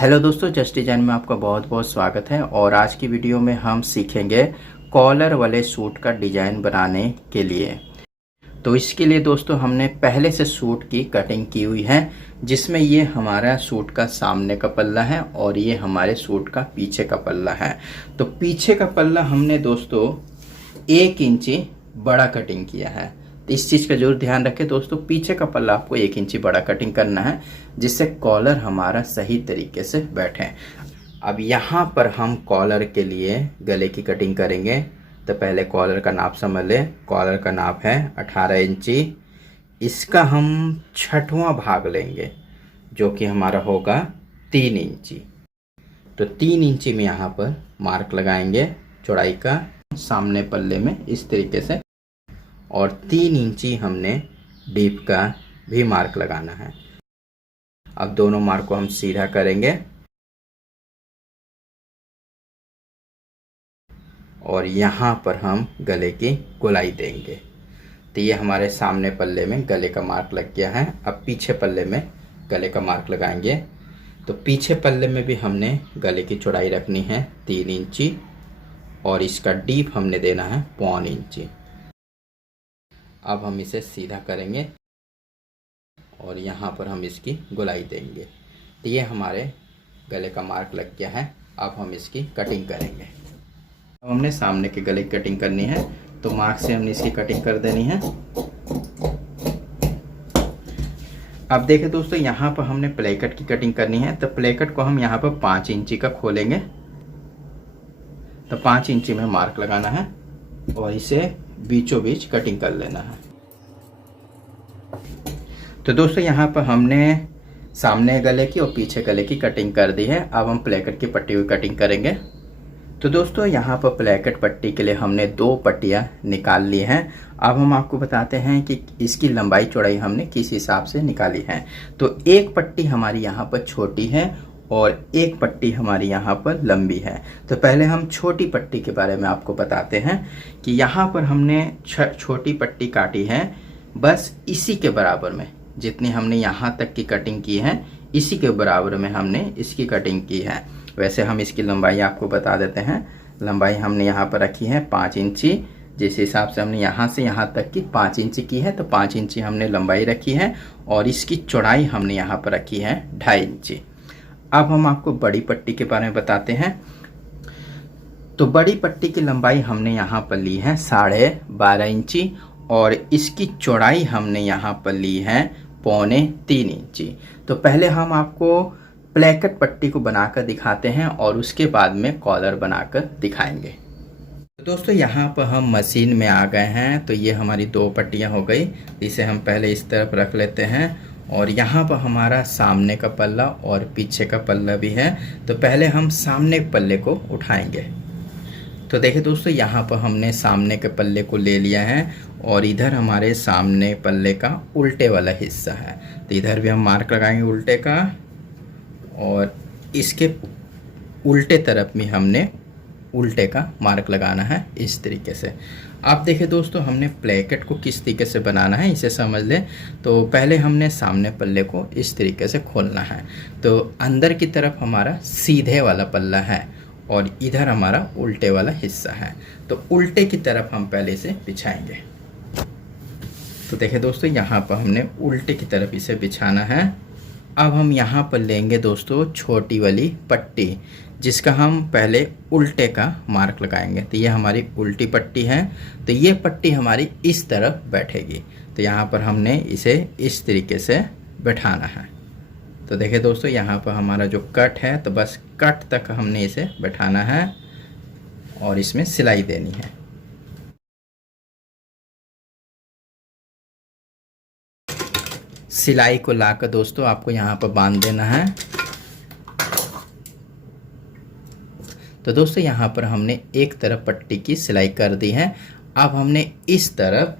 Hello दोस्तों, just design में आपका बहुत बहुत स्वागत है। और आज की वीडियो में हम सीखेंगे कॉलर वाले सूट का डिजाइन बनाने के लिए। तो इसके लिए दोस्तों हमने पहले से सूट की कटिंग की हुई है, जिसमें ये हमारा सूट का सामने का पल्ला है और ये हमारे सूट का पीछे का पल्ला है। तो पीछे का पल्ला हमने दोस्तों 1 इंची बड़ा कटिंग किया है। तो इस चीज़ का जरूर ध्यान रखें दोस्तों, पीछे का पल्ला आपको 1 इंची बड़ा कटिंग करना है, जिससे कॉलर हमारा सही तरीके से बैठे। अब यहाँ पर हम कॉलर के लिए गले की कटिंग करेंगे। तो पहले कॉलर का नाप समझ लें। कॉलर का नाप है 18 इंची। इसका हम 6वां भाग लेंगे, जो कि हमारा होगा 3 इंची। तो 3 इंची में यहाँ पर मार्क लगाएंगे चौड़ाई का सामने पल्ले में इस तरीके से, और 3 इंची हमने डीप का भी मार्क लगाना है। अब दोनों मार्क को हम सीधा करेंगे और यहाँ पर हम गले की गोलाई देंगे। तो ये हमारे सामने पल्ले में गले का मार्क लग गया है। अब पीछे पल्ले में गले का मार्क लगाएंगे। तो पीछे पल्ले में भी हमने गले की चौड़ाई रखनी है 3 इंची, और इसका डीप हमने देना है 1.25 इंची। अब हम इसे सीधा करेंगे और यहाँ पर हम इसकी गोलाई देंगे। तो ये हमारे गले का मार्क लग गया है। अब हम इसकी कटिंग करेंगे। अब हमने सामने के गले की कटिंग करनी है, तो मार्क से हमने इसकी कटिंग कर देनी है। अब देखें दोस्तों, यहाँ पर हमने प्लेकट की कटिंग करनी है। तो प्लेकट को हम यहाँ पर 5 इंची का खोलेंगे। तो 5 इंची में मार्क लगाना है और इसे बीचों बीच कटिंग कर लेना है। तो दोस्तों यहाँ पर हमने सामने गले की और पीछे गले की कटिंग कर दी है। अब हम प्लेकट की पट्टी हुई कटिंग करेंगे। तो दोस्तों यहाँ पर प्लेकट पट्टी के लिए हमने 2 पट्टियाँ निकाल ली हैं। अब हम आपको बताते हैं कि इसकी लंबाई चौड़ाई हमने किस हिसाब से निकाली है। तो एक पट्टी हमारी यहाँ पर छोटी है और एक पट्टी हमारी यहाँ पर लंबी है। तो पहले हम छोटी पट्टी के बारे में आपको बताते हैं कि यहाँ पर हमने छोटी पट्टी काटी है, बस इसी के बराबर में, जितनी हमने यहाँ तक की कटिंग की है इसी के बराबर में हमने इसकी कटिंग की है। वैसे हम इसकी लंबाई आपको बता देते हैं। लंबाई हमने यहाँ पर रखी है 5 इंची। जिस हिसाब से हमने यहाँ से यहाँ तक की 5 इंची की है, तो 5 इंची हमने लंबाई रखी है और इसकी चौड़ाई हमने यहाँ पर रखी है 2.5 इंची। अब हम आपको बड़ी पट्टी के बारे में बताते हैं। तो बड़ी पट्टी की लंबाई हमने यहाँ पर ली है 12.5 इंची और इसकी चौड़ाई हमने यहाँ पर ली है 2.25 इंची। तो पहले हम आपको प्लेकट पट्टी को बनाकर दिखाते हैं और उसके बाद में कॉलर बनाकर दिखाएंगे। तो दोस्तों यहाँ पर हम मशीन में आ गए हैं। तो ये हमारी 2 पट्टियाँ हो गई। इसे हम पहले इस तरफ रख लेते हैं और यहाँ पर हमारा सामने का पल्ला और पीछे का पल्ला भी है। तो पहले हम सामने पल्ले को उठाएंगे। तो देखिए दोस्तों, यहाँ पर हमने सामने के पल्ले को ले लिया है और इधर हमारे सामने पल्ले का उल्टे वाला हिस्सा है। तो इधर भी हम मार्क लगाएंगे उल्टे का, और इसके उल्टे तरफ में हमने उल्टे का मार्क लगाना है इस तरीके से। आप देखिए दोस्तों, हमने प्लेकट को किस तरीके से बनाना है इसे समझ लें। तो पहले हमने सामने पल्ले को इस तरीके से खोलना है। तो अंदर की तरफ हमारा सीधे वाला पल्ला है और इधर हमारा उल्टे वाला हिस्सा है। तो उल्टे की तरफ हम पहले इसे बिछाएंगे। तो देखिए दोस्तों, यहाँ पर हमने उल्टे की तरफ इसे बिछाना है। अब हम यहाँ पर लेंगे दोस्तों छोटी वाली पट्टी, जिसका हम पहले उल्टे का मार्क लगाएंगे। तो ये हमारी उल्टी पट्टी है। तो ये पट्टी हमारी इस तरफ बैठेगी। तो यहाँ पर हमने इसे इस तरीके से बैठाना है। तो देखिए दोस्तों, यहाँ पर हमारा जो कट है, तो बस कट तक हमने इसे बैठाना है और इसमें सिलाई देनी है। सिलाई को लाकर दोस्तों आपको यहाँ पर बांध देना है। तो दोस्तों यहाँ पर हमने एक तरफ पट्टी की सिलाई कर दी है। अब हमने इस तरफ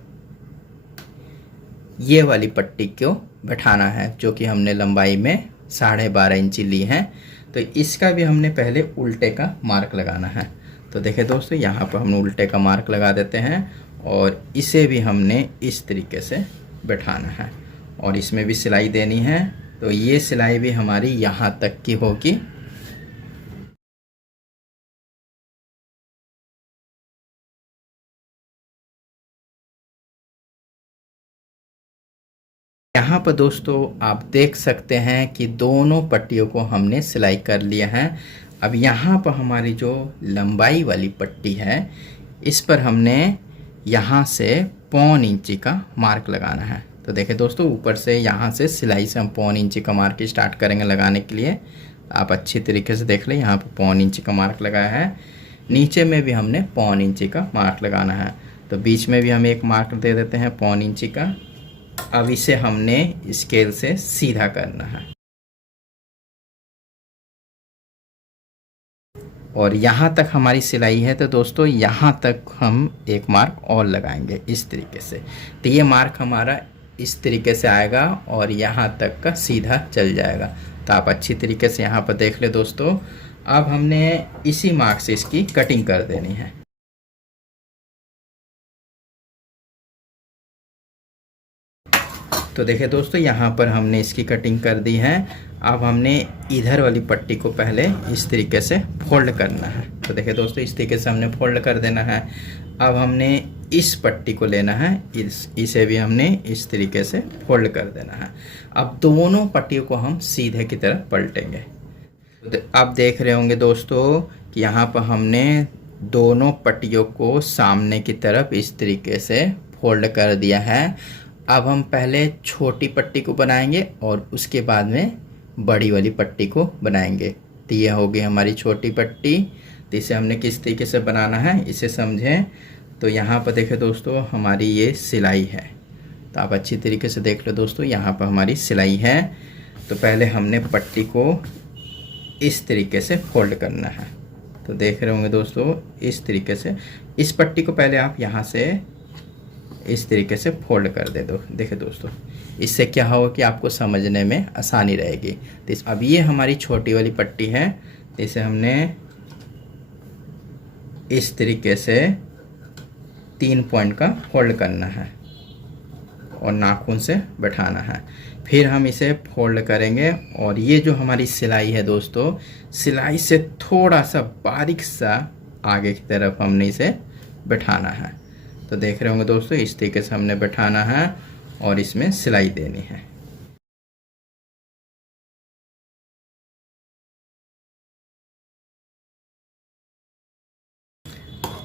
ये वाली पट्टी को बैठाना है, जो कि हमने लंबाई में 12.5 इंची ली है। तो इसका भी हमने पहले उल्टे का मार्क लगाना है। तो देखिए दोस्तों, यहाँ पर हमने उल्टे का मार्क लगा देते हैं और इसे भी हमने इस तरीके से बैठाना है और इसमें भी सिलाई देनी है तो ये सिलाई भी हमारी यहाँ तक की होगी। यहाँ पर दोस्तों आप देख सकते हैं कि दोनों पट्टियों को हमने सिलाई कर लिया है। अब यहाँ पर हमारी जो लंबाई वाली पट्टी है इस पर हमने यहाँ से 1.25 इंची का मार्क लगाना है। तो देखिए दोस्तों, ऊपर से यहाँ से सिलाई से हम 1.25 इंची का मार्क स्टार्ट करेंगे लगाने के लिए। आप अच्छी तरीके से देख लें, यहाँ पर 1.25 इंची का मार्क लगाया है। नीचे में भी हमने 1.25 इंची का मार्क लगाना है। तो बीच में भी हम एक मार्क दे देते हैं 1.25 इंची का। अब इसे हमने स्केल से सीधा करना है और यहाँ तक हमारी सिलाई है। तो दोस्तों यहाँ तक हम एक मार्क और लगाएंगे इस तरीके से। तो ये मार्क हमारा इस तरीके से आएगा और यहाँ तक का सीधा चल जाएगा। तो आप अच्छी तरीके से यहाँ पर देख ले दोस्तों। अब हमने इसी मार्क से इसकी कटिंग कर देनी है। तो देखिए दोस्तों, यहाँ पर हमने इसकी कटिंग कर दी है। अब हमने इधर वाली पट्टी को पहले इस तरीके से फोल्ड करना है। तो देखिए दोस्तों, इस तरीके से हमने फोल्ड कर देना है। अब हमने इस पट्टी को लेना है, इसे भी हमने इस तरीके से फोल्ड कर देना है। अब दोनों पट्टियों को हम सीधे की तरफ पलटेंगे। तो आप देख रहे होंगे दोस्तों कि यहाँ पर हमने दोनों पट्टियों को सामने की तरफ इस तरीके से फोल्ड कर दिया है। अब हम पहले छोटी पट्टी को बनाएंगे और उसके बाद में बड़ी वाली पट्टी को बनाएंगे। तो ये हो गई हमारी छोटी पट्टी। तो इसे हमने किस तरीके से बनाना है इसे समझें। तो यहाँ पर देखें दोस्तों, हमारी ये सिलाई है। तो आप अच्छी तरीके से देख लो दोस्तों, यहाँ पर हमारी सिलाई है। तो पहले हमने पट्टी को इस तरीके से फोल्ड करना है। तो देख रहे होंगे दोस्तों, इस तरीके से इस पट्टी को पहले आप यहाँ से इस तरीके से फोल्ड कर दे दो। देखिए दोस्तों, इससे क्या होगा कि आपको समझने में आसानी रहेगी। तो अब ये हमारी छोटी वाली पट्टी है। तो इसे हमने इस तरीके से 3 पॉइंट का फोल्ड करना है और नाखून से बैठाना है। फिर हम इसे फोल्ड करेंगे और ये जो हमारी सिलाई है दोस्तों, सिलाई से थोड़ा सा बारीक सा आगे की तरफ हमने इसे बैठाना है। तो देख रहे होंगे दोस्तों, इस तरीके से हमने बैठाना है और इसमें सिलाई देनी है।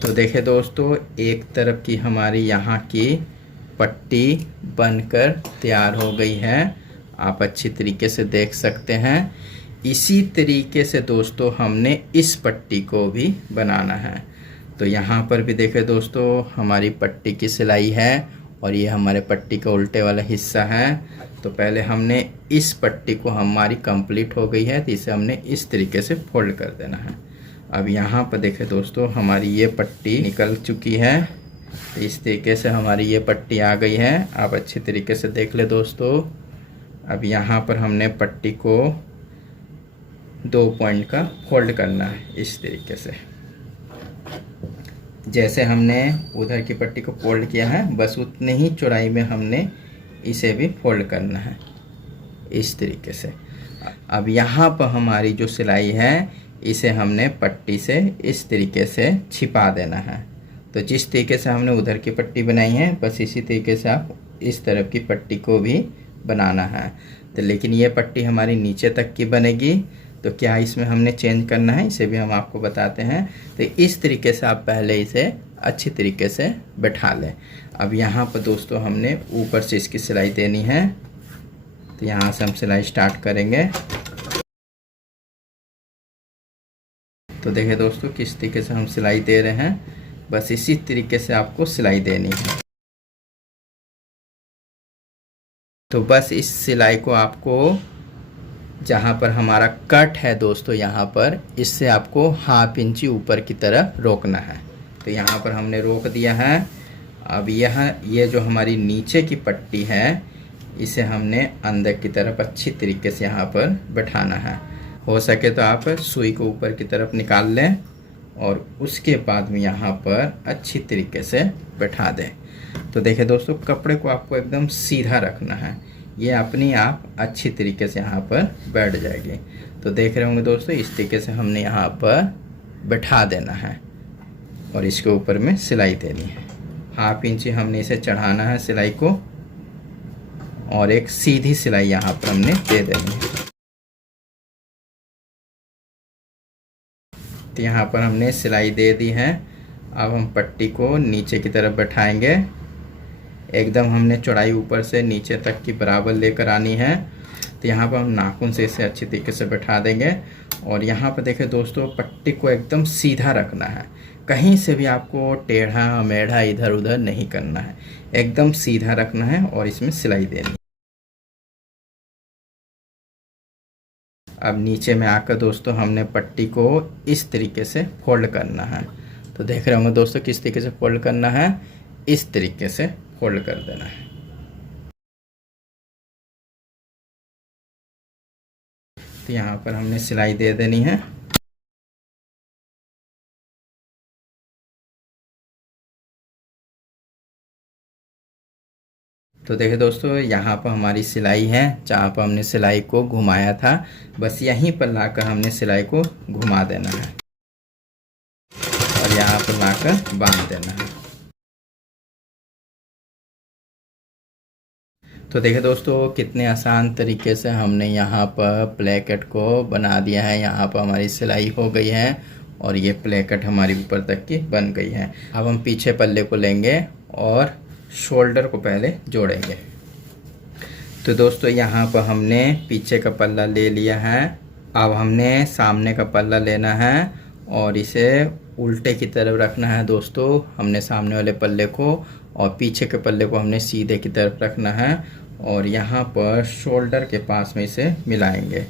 तो देखें दोस्तों, एक तरफ की हमारी यहाँ की पट्टी बनकर तैयार हो गई है। आप अच्छी तरीके से देख सकते हैं। इसी तरीके से दोस्तों हमने इस पट्टी को भी बनाना है। तो यहाँ पर भी देखें दोस्तों, हमारी पट्टी की सिलाई है और ये हमारे पट्टी का उल्टे वाला हिस्सा है। तो पहले हमने इस पट्टी को, हमारी कंप्लीट हो गई है, तो इसे हमने इस तरीके से फोल्ड कर देना है। अब यहाँ पर देखें दोस्तों, हमारी ये पट्टी निकल चुकी है। इस तरीके से हमारी ये पट्टी आ गई है। आप अच्छी तरीके से देख ले दोस्तों। अब यहाँ पर हमने पट्टी को 2 पॉइंट का फोल्ड करना है इस तरीके से। जैसे हमने उधर की पट्टी को फोल्ड किया है, बस उतने ही चौड़ाई में हमने इसे भी फोल्ड करना है इस तरीके से। अब यहाँ पर हमारी जो सिलाई है इसे हमने पट्टी से इस तरीके से छिपा देना है। तो जिस तरीके से हमने उधर की पट्टी बनाई है, बस इसी तरीके से आप इस तरफ की पट्टी को भी बनाना है। तो लेकिन ये पट्टी हमारी नीचे तक की बनेगी। तो क्या इसमें हमने चेंज करना है, इसे भी हम आपको बताते हैं। तो इस तरीके से आप पहले इसे अच्छी तरीके से बैठा लें। अब यहाँ पर दोस्तों हमने ऊपर से इसकी सिलाई देनी है। तो यहाँ से हम सिलाई स्टार्ट करेंगे। तो देखिए दोस्तों, किस तरीके से हम सिलाई दे रहे हैं, बस इसी तरीके से आपको सिलाई देनी है। तो बस इस सिलाई को आपको, जहाँ पर हमारा कट है दोस्तों, यहाँ पर इससे आपको 1/2 इंची ऊपर की तरफ रोकना है। तो यहाँ पर हमने रोक दिया है। अब ये जो हमारी नीचे की पट्टी है, इसे हमने अंदर की तरफ अच्छी तरीके से यहाँ पर बैठाना है। हो सके तो आप सुई को ऊपर की तरफ निकाल लें और उसके बाद में यहाँ पर अच्छी तरीके से बैठा दें। तो देखिए दोस्तों, कपड़े को आपको एकदम सीधा रखना है। ये अपनी आप अच्छी तरीके से यहाँ पर बैठ जाएगी। तो देख रहे होंगे दोस्तों, इस तरीके से हमने यहाँ पर बैठा देना है और इसके ऊपर में सिलाई देनी है। 1/2 इंच हमने इसे चढ़ाना है सिलाई को और एक सीधी सिलाई यहाँ पर हमने दे देनी है। तो यहाँ पर हमने सिलाई दे दी है। अब हम पट्टी को नीचे की तरफ बैठाएंगे। एकदम हमने चौड़ाई ऊपर से नीचे तक की बराबर लेकर आनी है। तो यहाँ पर हम नाखून से इसे अच्छी तरीके से बैठा देंगे और यहाँ पर देखें दोस्तों, पट्टी को एकदम सीधा रखना है। कहीं से भी आपको टेढ़ा मेढ़ा इधर उधर नहीं करना है, एकदम सीधा रखना है और इसमें सिलाई देनी है। अब नीचे में आकर दोस्तों हमने पट्टी को इस तरीके से फोल्ड करना है। तो देख रहे होंगे दोस्तों किस तरीके से फोल्ड करना है, इस तरीके से फोल्ड कर देना है। तो यहाँ पर हमने सिलाई दे देनी है। तो देखिए दोस्तों, यहाँ पर हमारी सिलाई है। जहाँ पर हमने सिलाई को घुमाया था, बस यहीं पर लाकर हमने सिलाई को घुमा देना है और यहाँ पर लाकर बांध देना है। तो देखिए दोस्तों, कितने आसान तरीके से हमने यहाँ पर प्लेकेट को बना दिया है। यहाँ पर हमारी सिलाई हो गई है और ये प्लेकेट हमारी ऊपर तक की बन गई है। अब हम पीछे पल्ले को लेंगे और शोल्डर को पहले जोड़ेंगे। तो दोस्तों, यहाँ पर हमने पीछे का पल्ला ले लिया है। अब हमने सामने का पल्ला लेना है और इसे उल्टे की तरफ रखना है। दोस्तों, हमने सामने वाले पल्ले को और पीछे के पल्ले को हमने सीधे की तरफ रखना है और यहाँ पर शोल्डर के पास में इसे मिलाएंगे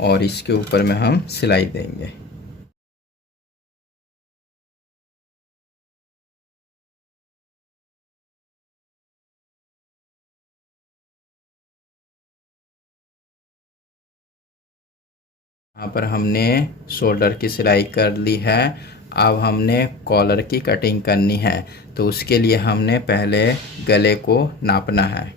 और इसके ऊपर में हम सिलाई देंगे। यहाँ पर हमने शोल्डर की सिलाई कर ली है। अब हमने कॉलर की कटिंग करनी है। तो उसके लिए हमने पहले गले को नापना है।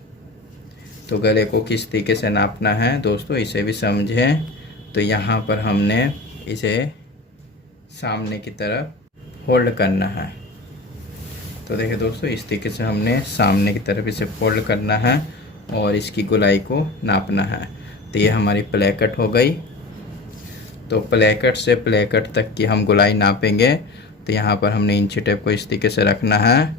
तो गले को किस तरीके से नापना है दोस्तों, इसे भी समझें। तो यहाँ पर हमने इसे सामने की तरफ फोल्ड करना है। तो देखिए दोस्तों, इस तरीके से हमने सामने की तरफ इसे फोल्ड करना है और इसकी गोलाई को नापना है। तो ये हमारी प्लेकेट हो गई। तो प्लेकेट से प्लेकेट तक की हम गोलाई नापेंगे। तो यहाँ पर हमने इंची टेप को इस तरीके से रखना है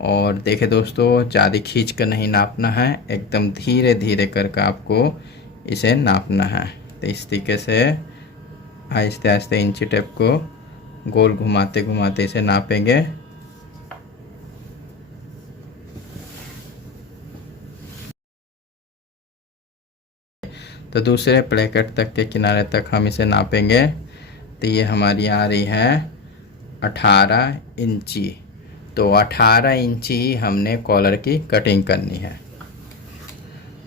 और देखें दोस्तों, ज़्यादा खींच कर नहीं नापना है, एकदम धीरे धीरे करके आपको इसे नापना है। तो इस तरीके से आहिस्ते आहिस्ते इंची टेप को गोल घुमाते घुमाते इसे नापेंगे। तो दूसरे प्लेकेट तक के किनारे तक हम इसे नापेंगे। तो ये हमारी आ रही है 18 इंची। तो 18 इंची हमने कॉलर की कटिंग करनी है।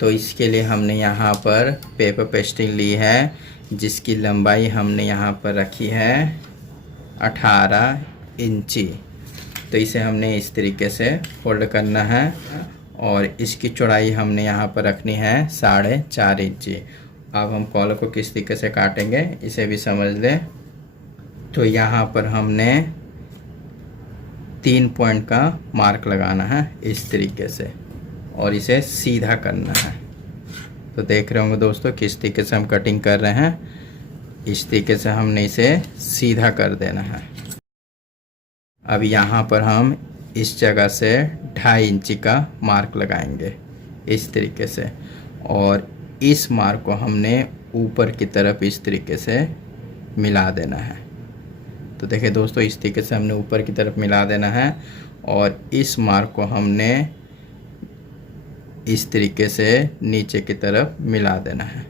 तो इसके लिए हमने यहाँ पर पेपर पेस्टिंग ली है, जिसकी लंबाई हमने यहाँ पर रखी है 18 इंची। तो इसे हमने इस तरीके से फोल्ड करना है और इसकी चौड़ाई हमने यहाँ पर रखनी है 4.5 इंची। अब हम कॉलर को किस तरीके से काटेंगे इसे भी समझ लें। तो यहाँ पर हमने 3 पॉइंट का मार्क लगाना है इस तरीके से और इसे सीधा करना है। तो देख रहे होंगे दोस्तों किस तरीके से हम कटिंग कर रहे हैं। इस तरीके से हमने इसे सीधा कर देना है। अब यहाँ पर हम इस जगह से 2.5 इंची का मार्क लगाएंगे इस तरीके से और इस मार्क को हमने ऊपर की तरफ इस तरीके से मिला देना है। तो देखिए दोस्तों, इस तरीके से हमने ऊपर की तरफ मिला देना है और इस मार्क को हमने इस तरीके से नीचे की तरफ मिला देना है।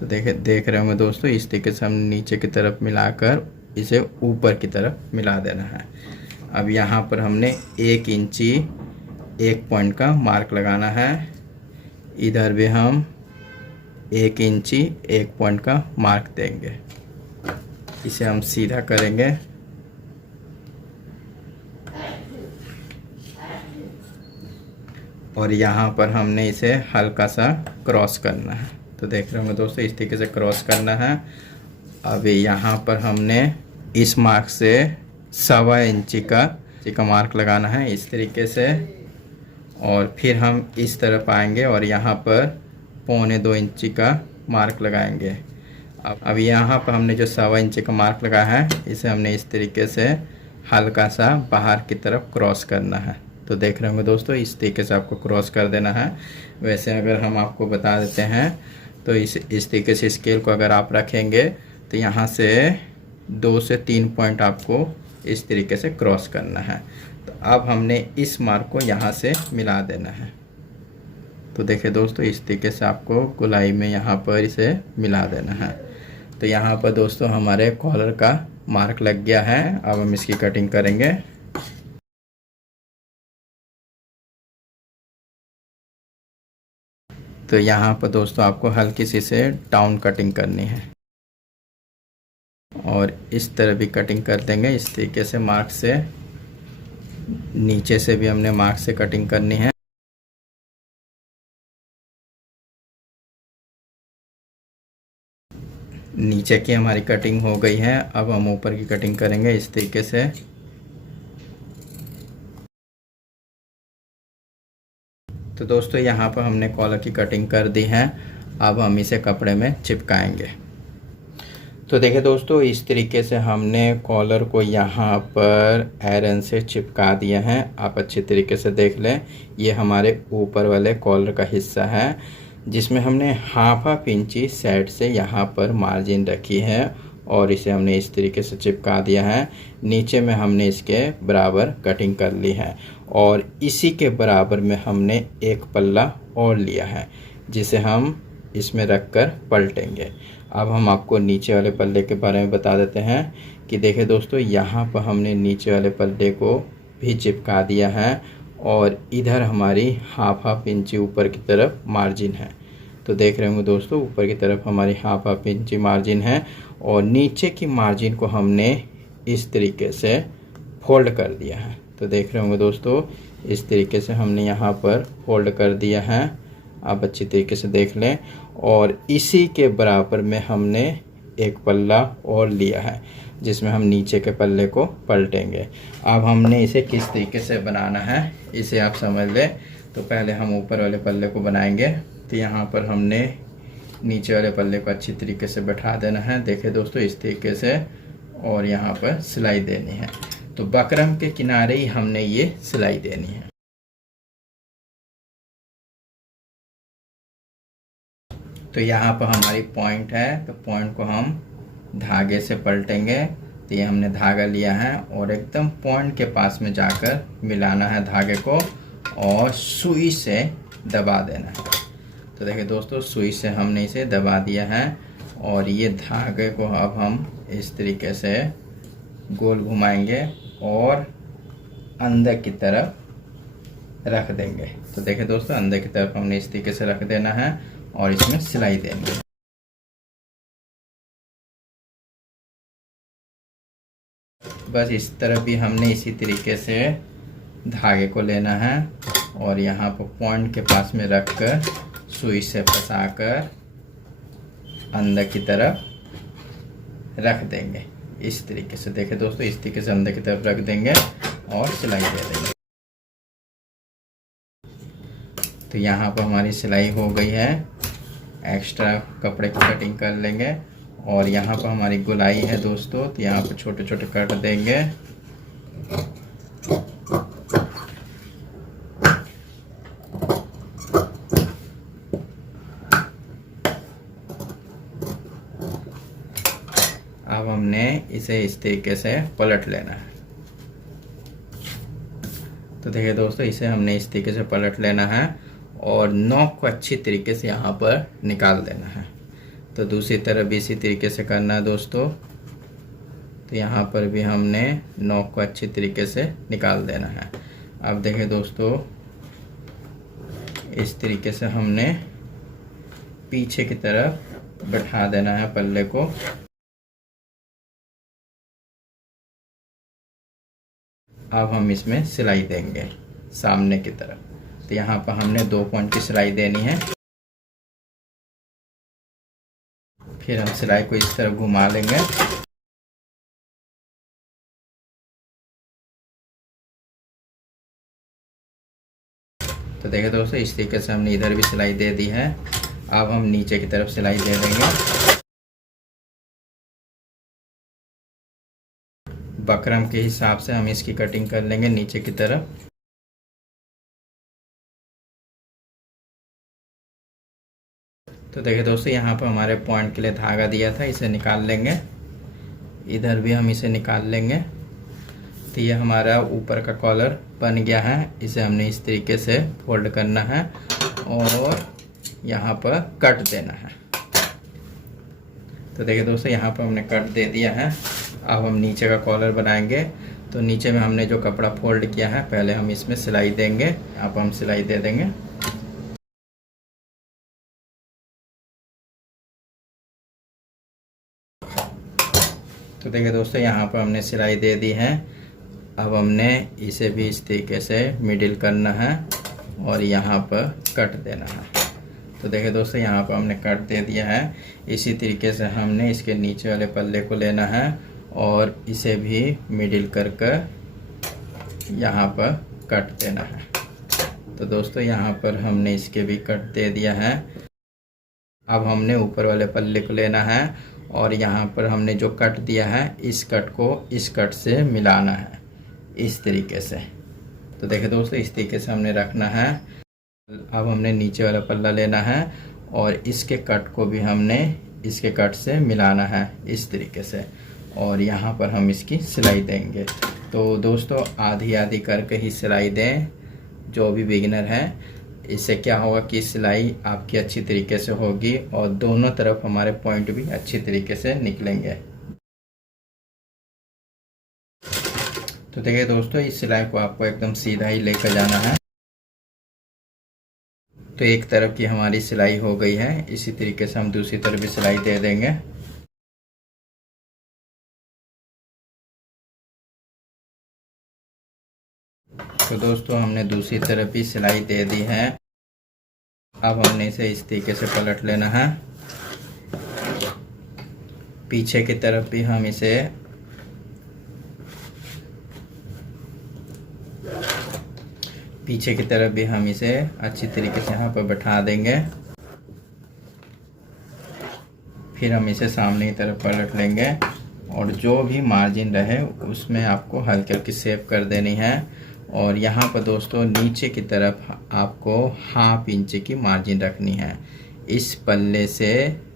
तो देख रहे होंगे दोस्तों, इस तरीके से हम नीचे की तरफ मिलाकर इसे ऊपर की तरफ मिला देना है। अब यहाँ पर हमने 1 इंची 1 पॉइंट का मार्क लगाना है। इधर भी हम 1 इंची 1 पॉइंट का मार्क देंगे। इसे हम सीधा करेंगे। और यहाँ पर हमने इसे हल्का सा क्रॉस करना है। तो देख रहे होंगे दोस्तों, इस तरीके से क्रॉस करना है। अभी यहाँ पर हमने इस मार्क से 1.25 इंची का मार्क लगाना है इस तरीके से, और फिर हम इस तरफ आएंगे और यहाँ पर 1.25 इंची का मार्क लगाएंगे। अब यहाँ पर हमने जो 1.25 इंची का मार्क लगाया है, इसे हमने इस तरीके से हल्का सा बाहर की तरफ क्रॉस करना है। तो देख रहे होंगे दोस्तों, इस तरीके से आपको क्रॉस कर देना है। वैसे अगर हम आपको बता देते हैं तो इस तरीके से स्केल को अगर आप रखेंगे तो यहाँ से 2 से 3 पॉइंट आपको इस तरीके से क्रॉस करना है। तो अब हमने इस मार्क को यहाँ से मिला देना है। तो देखिए दोस्तों, इस तरीके से आपको गोलाई में यहाँ पर इसे मिला देना है। तो यहाँ पर दोस्तों हमारे कॉलर का मार्क लग गया है। अब हम इसकी कटिंग करेंगे। तो यहाँ पर दोस्तों आपको हल्की सी से डाउन कटिंग करनी है और इस तरह भी कटिंग कर देंगे इस तरीके से मार्क से। नीचे से भी हमने मार्क से कटिंग करनी है। नीचे की हमारी कटिंग हो गई है। अब हम ऊपर की कटिंग करेंगे इस तरीके से। तो दोस्तों यहाँ पर हमने कॉलर की कटिंग कर दी है। अब हम इसे कपड़े में चिपकाएंगे। तो देखिए दोस्तों, इस तरीके से हमने कॉलर को यहाँ पर आयरन से चिपका दिया है। आप अच्छे तरीके से देख लें, ये हमारे ऊपर वाले कॉलर का हिस्सा है जिसमें हमने हाफ इंची साइड से यहाँ पर मार्जिन रखी है और इसे हमने इस तरीके से चिपका दिया है। नीचे में हमने इसके बराबर कटिंग कर ली है और इसी के बराबर में हमने एक पल्ला और लिया है जिसे हम इसमें रखकर पलटेंगे। अब हम आपको नीचे वाले पल्ले के बारे में बता देते हैं कि देखिए दोस्तों, यहाँ पर हमने नीचे वाले पल्ले को भी चिपका दिया है और इधर हमारी हाफ इंची ऊपर की तरफ मार्जिन है। तो देख रहे होंगे दोस्तों, ऊपर की तरफ हमारी हाफ इंची मार्जिन है और नीचे की मार्जिन को हमने इस तरीके से फोल्ड कर दिया है। तो देख रहे होंगे दोस्तों, इस तरीके से हमने यहाँ पर फोल्ड कर दिया है। आप अच्छी तरीके से देख लें और इसी के बराबर में हमने एक पल्ला और लिया है जिसमें हम नीचे के पल्ले को पलटेंगे। अब हमने इसे किस तरीके से बनाना है इसे आप समझ लें। तो पहले हम ऊपर वाले पल्ले को बनाएंगे। तो यहाँ पर हमने नीचे वाले पल्ले को अच्छी तरीके से बैठा देना है। देखिए दोस्तों, इस तरीके से, और यहाँ पर सिलाई देनी है। तो बकरम के किनारे ही हमने ये सिलाई देनी है। तो यहाँ पर हमारी पॉइंट है, तो पॉइंट को हम धागे से पलटेंगे। तो ये हमने धागा लिया है और एकदम पॉइंट के पास में जाकर मिलाना है धागे को और सुई से दबा देना है। तो देखिए दोस्तों, सुई से हमने इसे दबा दिया है और ये धागे को अब हम इस तरीके से गोल घुमाएंगे और अंदर की तरफ रख देंगे। तो देखिए दोस्तों, अंदर की तरफ हमने इस तरीके से रख देना है और इसमें सिलाई देंगे। बस इस तरफ भी हमने इसी तरीके से धागे को लेना है और यहाँ पर पॉइंट के पास में रखकर सुई से फंसाकर अंदर की तरफ रख देंगे इस तरीके से। देखिए दोस्तों, इस तरीके से अंदर की तरफ रख देंगे और सिलाई दे देंगे। तो यहाँ पर हमारी सिलाई हो गई है। एक्स्ट्रा कपड़े की कटिंग कर लेंगे और यहाँ पर हमारी गोलाई है दोस्तों, तो यहाँ पर छोटे छोटे कट देंगे। अब हमने इसे इस तरीके से पलट लेना है। तो देखिए दोस्तों, इसे हमने इस तरीके से पलट लेना है और नोक को अच्छी तरीके से यहाँ पर निकाल देना है। तो दूसरी तरफ भी इसी तरीके से करना है दोस्तों। तो यहाँ पर भी हमने नोक को अच्छी तरीके से निकाल देना है। अब देखिए दोस्तों, इस तरीके से हमने पीछे की तरफ बैठा देना है पल्ले को। अब हम इसमें सिलाई देंगे सामने की तरफ। तो यहाँ पर हमने 2 पॉइंट की सिलाई देनी है। फिर हम सिलाई को इस तरफ घुमा लेंगे। तो देखिए दोस्तों, इस तरीके से हमने इधर भी सिलाई दे दी है। अब हम नीचे की तरफ सिलाई दे देंगे। बकरम के हिसाब से हम इसकी कटिंग कर लेंगे नीचे की तरफ। तो देखिए दोस्तों, यहाँ पर हमारे पॉइंट के लिए धागा दिया था, इसे निकाल लेंगे। इधर भी हम इसे निकाल लेंगे। तो ये हमारा ऊपर का कॉलर बन गया है। इसे हमने इस तरीके से फोल्ड करना है और यहाँ पर कट देना है। तो देखिए दोस्तों, यहाँ पर हमने कट दे दिया है। अब हम नीचे का कॉलर बनाएंगे। तो नीचे में हमने जो कपड़ा फोल्ड किया है, पहले हम इसमें सिलाई देंगे। अब हम सिलाई दे देंगे। तो देखिए दोस्तों, यहाँ पर हमने सिलाई दे दी है। अब हमने इसे भी इस तरीके से मिडिल करना है और यहाँ पर कट देना है। तो देखिए दोस्तों, यहाँ पर हमने कट दे दिया है। इसी तरीके से हमने इसके नीचे वाले पल्ले को लेना है और इसे भी मिडिल कर यहाँ पर कट देना है। तो दोस्तों, यहाँ पर हमने इसके भी कट दे दिया है। अब हमने ऊपर वाले पल्ले को लेना है और यहाँ पर हमने जो कट दिया है, इस कट को इस कट से मिलाना है इस तरीके से। तो देखिए दोस्तों, इस तरीके से हमने रखना है। अब हमने नीचे वाला पल्ला लेना है और इसके कट को भी हमने इसके कट से मिलाना है इस तरीके से, और यहाँ पर हम इसकी सिलाई देंगे। तो दोस्तों, आधी आधी करके ही सिलाई दें जो भी बिगिनर हैं। इससे क्या होगा कि सिलाई आपकी अच्छी तरीके से होगी और दोनों तरफ हमारे पॉइंट भी अच्छी तरीके से निकलेंगे। तो देखिए दोस्तों, इस सिलाई को आपको एकदम सीधा ही लेकर जाना है। तो एक तरफ की हमारी सिलाई हो गई है। इसी तरीके से हम दूसरी तरफ भी सिलाई दे देंगे। तो दोस्तों, हमने दूसरी तरफ भी सिलाई दे दी है। अब हमने इसे इस तरीके से पलट लेना है। पीछे की तरफ भी हम इसे अच्छी तरीके से यहाँ पर बैठा देंगे। फिर हम इसे सामने की तरफ पलट लेंगे और जो भी मार्जिन रहे उसमें आपको हल्की हल्की शेप कर देनी है। और यहाँ पर दोस्तों, नीचे की तरफ आपको 1/2 इंच की मार्जिन रखनी है। इस पल्ले से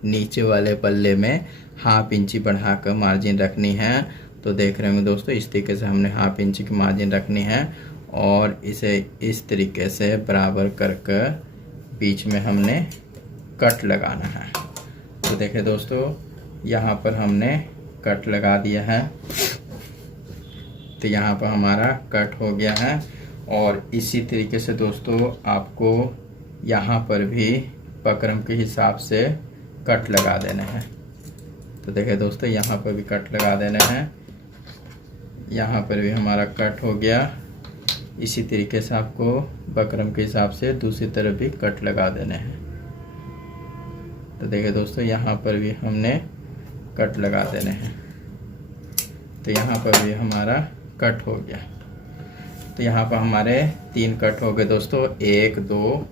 नीचे वाले पल्ले में 1/2 इंच बढ़ाकर मार्जिन रखनी है। तो देख रहे होंगे दोस्तों, इस तरीके से हमने 1/2 इंच की मार्जिन रखनी है और इसे इस तरीके से बराबर करके बीच में हमने कट लगाना है। तो देखिए दोस्तों, यहाँ पर हमने कट लगा दिया है। तो यहाँ पर हमारा कट हो गया है। और इसी तरीके से दोस्तों, आपको यहाँ पर भी बकरम के हिसाब से कट लगा देना है। तो देखिए दोस्तों, यहाँ पर भी कट लगा देना है। यहाँ पर भी हमारा कट हो गया। इसी तरीके से आपको बकरम के हिसाब से दूसरी तरफ भी कट लगा देने हैं। तो देखिए दोस्तों, यहाँ पर भी हमने कट लगा देने हैं। तो यहाँ पर भी हमारा कट हो गया। तो यहाँ पर हमारे 3 कट हो गए दोस्तों, 1 2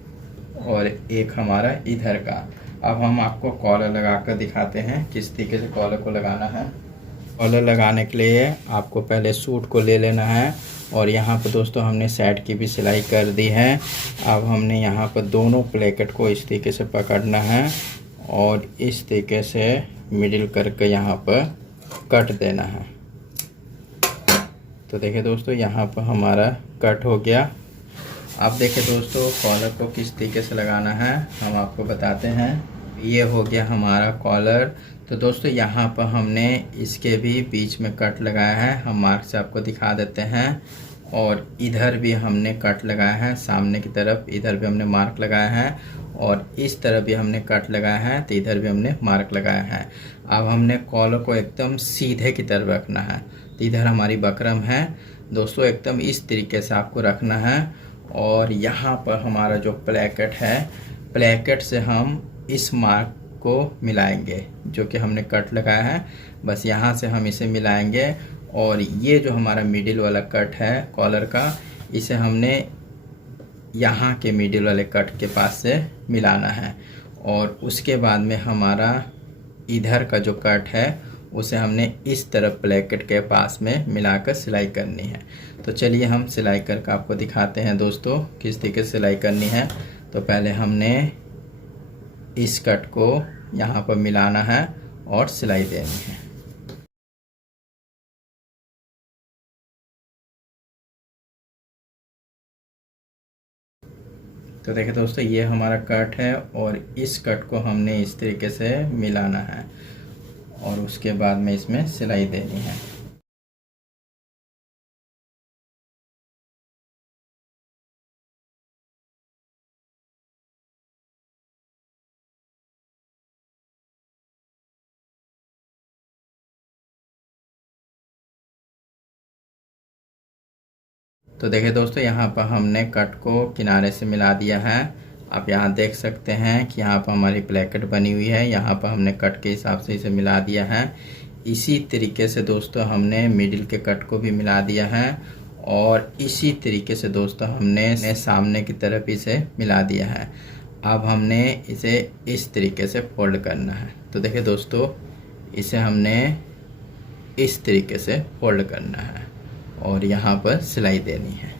और एक हमारा इधर का। अब हम आपको कॉलर लगा कर दिखाते हैं किस तरीके से कॉलर को लगाना है। कॉलर लगाने के लिए आपको पहले सूट को ले लेना है और यहाँ पर दोस्तों हमने साइड की भी सिलाई कर दी है। अब हमने यहाँ पर दोनों प्लेकेट को इस तरीके से पकड़ना है और इस तरीके से मिडिल करके यहाँ पर कट देना है। तो देखिए दोस्तों, यहाँ पर हमारा कट हो गया। अब देखिए दोस्तों, कॉलर को किस तरीके से लगाना है हम आपको बताते हैं। ये हो गया हमारा कॉलर। तो दोस्तों, यहाँ पर हमने इसके भी बीच में कट लगाया है। हम मार्क से आपको दिखा देते हैं। और इधर भी हमने कट लगाया है, सामने की तरफ इधर भी हमने मार्क लगाया है और इस तरफ भी हमने कट लगाया है। तो इधर भी हमने मार्क लगाया है। अब हमने कॉलर को एकदम सीधे की तरफ रखना है। तो इधर हमारी बकरम है दोस्तों, एकदम इस तरीके से आपको रखना है और यहाँ पर हमारा जो प्लेकेट है, प्लेकेट से हम इस मार्क को मिलाएंगे जो कि हमने कट लगाया है, बस यहाँ से हम इसे मिलाएंगे। और ये जो हमारा मिडिल वाला कट है कॉलर का, इसे हमने यहाँ के मिडिल वाले कट के पास से मिलाना है। और उसके बाद में हमारा इधर का जो कट है उसे हमने इस तरफ प्लेकेट के पास में मिलाकर सिलाई करनी है। तो चलिए हम सिलाई करके आपको दिखाते हैं दोस्तों किस तरीके से सिलाई करनी है। तो पहले हमने इस कट को यहाँ पर मिलाना है और सिलाई देनी है। तो देखिए दोस्तों, ये हमारा कट है और इस कट को हमने इस तरीके से मिलाना है और उसके बाद में इसमें सिलाई देनी है। तो देखिए दोस्तों, यहाँ पर हमने कट को किनारे से मिला दिया है। आप यहाँ देख सकते हैं कि यहाँ पर हमारी प्लेकेट बनी हुई है। यहाँ पर हमने कट के हिसाब से इसे मिला दिया है। इसी तरीके से दोस्तों हमने मिडिल के कट को भी मिला दिया है और इसी तरीके से दोस्तों हमने सामने की तरफ इसे मिला दिया है। अब हमने इसे इस तरीके से फोल्ड करना है। तो देखिए दोस्तों, इसे हमने इस तरीके से फोल्ड करना है और यहाँ पर सिलाई देनी है।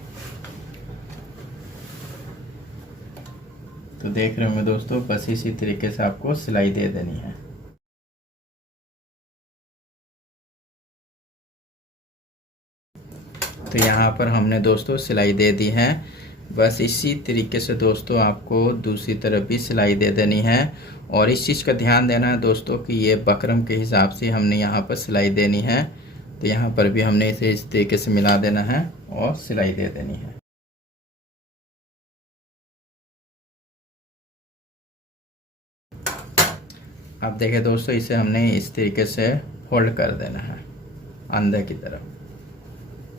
तो देख रहे होंगे दोस्तों, बस इसी तरीके से आपको सिलाई दे देनी है। तो यहाँ पर हमने दोस्तों सिलाई दे दी है। बस इसी तरीके से दोस्तों आपको दूसरी तरफ भी सिलाई दे देनी है। और इस चीज़ का ध्यान देना है दोस्तों कि ये बकरम के हिसाब से हमने यहाँ पर सिलाई देनी है। तो यहाँ पर भी हमने इसे इस तरीके से मिला देना है और सिलाई दे देनी है। अब देखिए दोस्तों, इसे हमने इस तरीके से फोल्ड कर देना है अंदर की तरफ।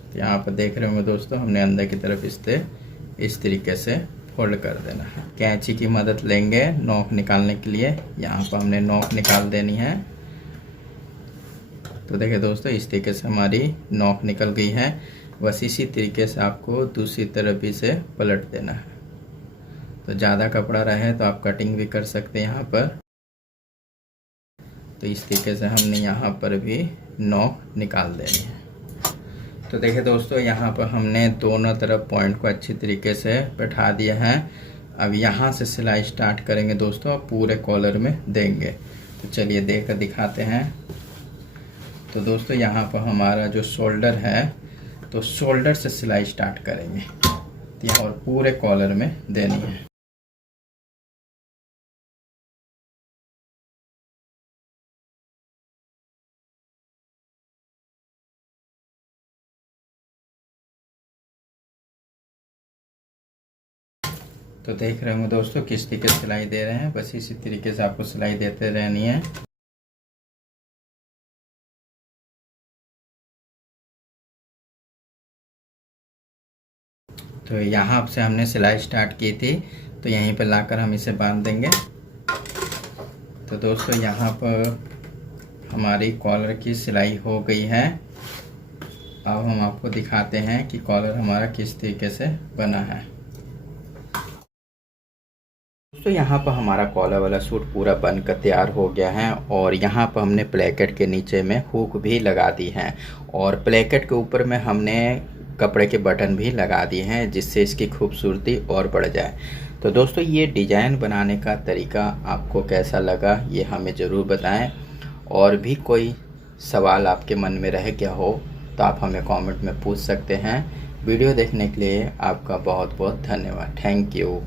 तो यहाँ पर देख रहे होंगे दोस्तों, हमने अंदर की तरफ इस तरीके से फोल्ड कर देना है। कैंची की मदद लेंगे नोक निकालने के लिए। यहाँ पर हमने नोक निकाल देनी है। तो देखिए दोस्तों, इस तरीके से हमारी नोक निकल गई है। बस इसी तरीके से आपको दूसरी तरफ भी से पलट देना है। तो ज़्यादा कपड़ा रहे तो आप कटिंग भी कर सकते हैं यहाँ पर। तो इस तरीके से हमने यहाँ पर भी नोक निकाल देनी है। तो देखिए दोस्तों, यहाँ पर हमने दोनों तरफ पॉइंट को अच्छी तरीके से बैठा दिया है। अब यहाँ से सिलाई स्टार्ट करेंगे दोस्तों, पूरे कॉलर में देंगे। तो चलिए देख कर दिखाते हैं। तो दोस्तों, यहाँ पर हमारा जो शोल्डर है, तो शोल्डर से सिलाई स्टार्ट करेंगे और पूरे कॉलर में देनी है। तो देख रहे होंगे दोस्तों किस तरीके से सिलाई दे रहे हैं। बस इसी तरीके से आपको सिलाई देते रहनी है। तो यहाँ से हमने सिलाई स्टार्ट की थी, तो यहीं पर लाकर हम इसे बांध देंगे। तो दोस्तों, यहाँ पर हमारी कॉलर की सिलाई हो गई है। अब हम आपको दिखाते हैं कि कॉलर हमारा किस तरीके से बना है। दोस्तों, यहाँ पर हमारा कॉलर वाला सूट पूरा बनकर तैयार हो गया है और यहाँ पर हमने प्लेकेट के नीचे में हुक भी लगा दी है और प्लेकेट के ऊपर में हमने कपड़े के बटन भी लगा दिए हैं जिससे इसकी खूबसूरती और बढ़ जाए। तो दोस्तों, ये डिज़ाइन बनाने का तरीका आपको कैसा लगा ये हमें ज़रूर बताएं। और भी कोई सवाल आपके मन में रह गया हो तो आप हमें कमेंट में पूछ सकते हैं। वीडियो देखने के लिए आपका बहुत बहुत धन्यवाद। Thank you.